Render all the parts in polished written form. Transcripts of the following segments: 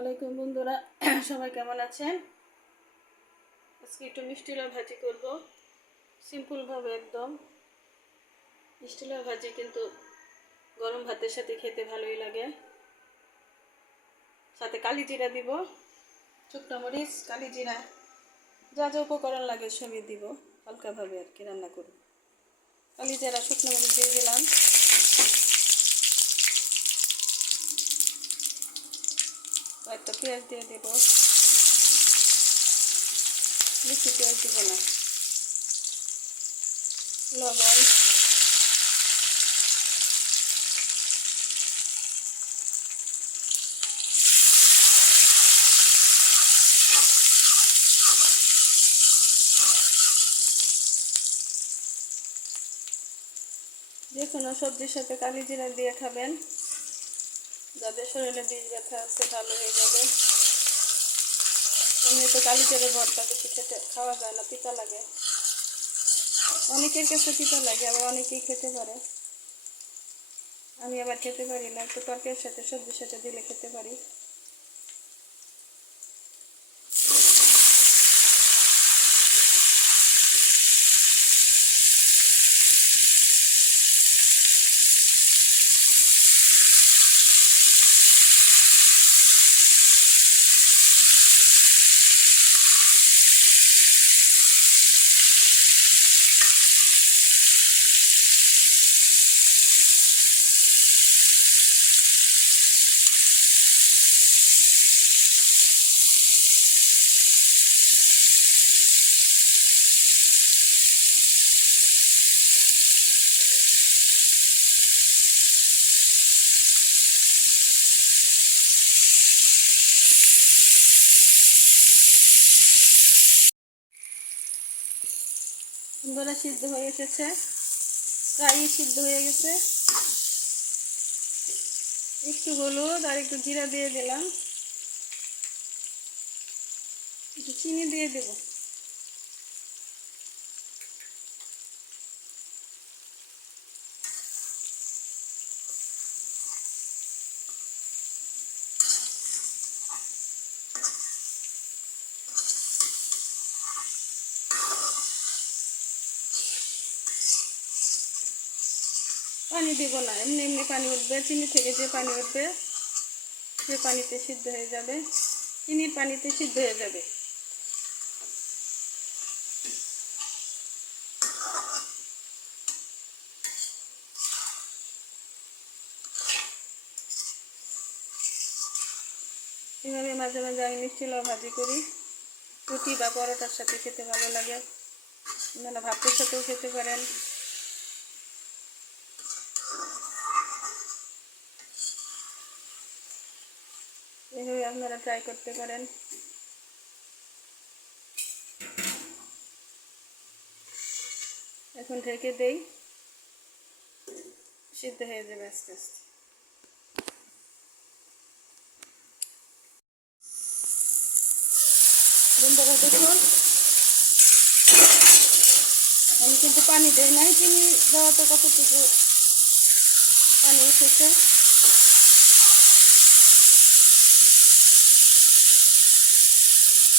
আলাইকুম বন্ধুরা, সবাই কেমন আছেন? আজকে একটু মিষ্টি লাউ ভাজি করব, সিম্পলভাবে একদম। মিষ্টি লাউ ভাজি কিন্তু গরম ভাতের সাথে খেতে ভালোই লাগে। সাথে কালি জিরা দিব, শুকনো মরিচ, কালি জিরা, যা যা উপকরণ লাগে সবই দিব। হালকাভাবে আর কি রান্না করব। কালি জিরা, শুকনো মরিচ দিয়ে দিলাম। কয়েকটা পেঁয়াজ দিয়ে দেব, বেশি পেঁয়াজ দিব না। লবণ, যে কোনো সবজির সাথে কালি জিরা দিয়ে খাবেন, যাদের শরীরে বীজ ব্যথা আছে ভালো হয়ে যাবে। এমনি তো কালি জিরার ভর্তা কিছু খেতে খাওয়া যায় না, তিতা লাগে। অনেকের কাছে তিতা লাগে, আবার অনেকেই খেতে পারে। আমি আবার খেতে পারি না, একটু তরকারির সাথে সবজির সাথে দিলে খেতে পারি। সুন্দর সিদ্ধ হয়ে এসেছে, প্রায় সিদ্ধ হয়ে গেছে। একটু হলুদ আর একটু জিরা দিয়ে দিলাম, একটু চিনি দিয়ে দেব। পানি দেব না, এমনি এমনি পানি উঠবে, চিনি থেকে যে পানি উঠবে সে পানিতে সিদ্ধ হয়ে যাবে, চিনির পানিতে সিদ্ধ হয়ে যাবে। এভাবে মাঝে মাঝে আমি মিষ্টি লাউ ভাজি করি, রুটি বা পরোটার সাথে খেতে ভালো লাগে, আপনারা ভাতের সাথেও খেতে পারেন। এভাবে আপনারা ট্রাই করতে পারেন। এখন ঢেকে দেই, সিদ্ধ হয়ে যাবে আস্তে আস্তে। বন্ধুরা দেখুন, আমি কিন্তু পানি দেই নাই, চিনি দেওয়াতে কতটুকু পানি উঠেছে।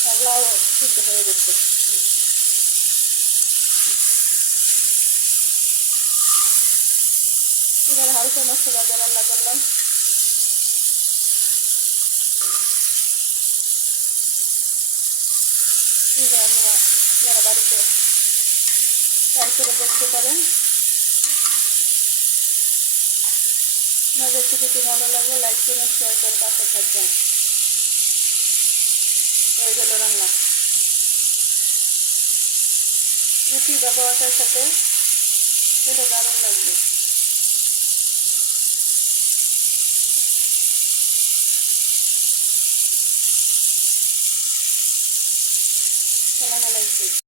আর লাউ সিদ্ধ হয়ে গেছে। এবার হালকা মশলা দিয়ে রান্না করলাম। আপনারা বাড়িতে ট্রাই করে দেখতে পারেন। আমার রেসিপিটি ভালো লাগলে লাইক করুন, শেয়ার করে পাশে থাকবেন। হয়ে গেল রান্না। রুটি বা পরোটার সাথে খেতে দারুণ লাগবে। আসসালামু আলাইকুম।